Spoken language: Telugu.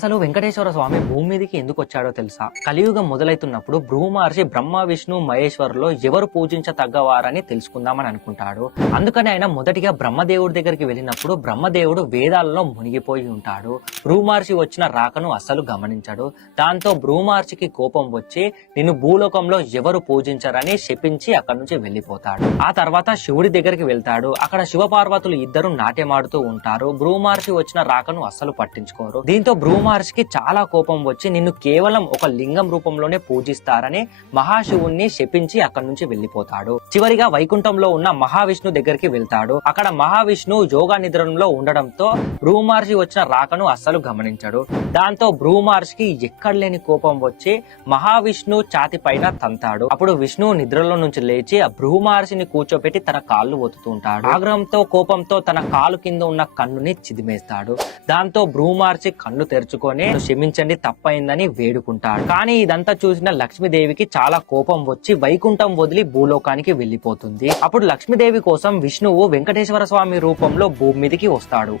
అసలు వెంకటేశ్వర స్వామి భూమి మీదకి ఎందుకు వచ్చాడో తెలుసా? కలియుగం మొదలైతున్నప్పుడు భృగు మహర్షి బ్రహ్మ విష్ణు మహేశ్వరులో ఎవరు పూజించతగ్గవారని తెలుసుకుందామని అనుకుంటాడు. అందుకని ఆయన మొదటిగా బ్రహ్మదేవుడి దగ్గరికి వెళ్ళినప్పుడు బ్రహ్మదేవుడు వేదాలలో మునిగిపోయి ఉంటాడు. భృగు మహర్షి వచ్చిన రాకను అస్సలు గమనించాడు. దాంతో భృగు మహర్షికి కోపం వచ్చి నిన్ను భూలోకంలో ఎవరు పూజించరని శపించి అక్కడి నుంచి వెళ్లిపోతాడు. ఆ తర్వాత శివుడి దగ్గరికి వెళ్తాడు. అక్కడ శివపార్వతులు ఇద్దరు నాట్యమాడుతూ ఉంటారు. భృగు మహర్షి వచ్చిన రాకను అస్సలు పట్టించుకోరు. దీంతో భృగు మహర్షికి చాలా కోపం వచ్చి నిన్ను కేవలం ఒక లింగం రూపంలోనే పూజిస్తారని మహాశివుణ్ణి శపించి అక్కడి నుంచి వెళ్లిపోతాడు. చివరిగా వైకుంఠంలో ఉన్న మహావిష్ణు దగ్గరికి వెళ్తాడు. అక్కడ మహావిష్ణు యోగా నిద్రలో ఉండడంతో భృగు మహర్షి వచ్చిన రాకను అస్సలు గమనించాడు. దాంతో భృగు మహర్షికి ఎక్కడ లేని కోపం వచ్చి మహావిష్ణు ఛాతి పైన తంతాడు. అప్పుడు విష్ణు నిద్రలో నుంచి లేచి ఆ భృగు మహర్షిని కూర్చోపెట్టి తన కాళ్ళు ఒత్తుతుంటాడు. ఆగ్రహంతో కోపంతో తన కాలు కింద ఉన్న కన్నుని చిదిమేస్తాడు. దాంతో భృగు మహర్షి కన్ను తెరుచుకొని క్షమించండి తప్పైందని వేడుకుంటాడు. కానీ ఇదంతా చూసిన లక్ష్మీదేవికి చాలా కోపం వచ్చి వైకుంఠం వదిలి భూలోకానికి వెళ్లిపోతుంది. అప్పుడు లక్ష్మీదేవి కోసం విష్ణువు వెంకటేశ్వర స్వామి రూపంలో భూమి మీదకి వస్తాడు.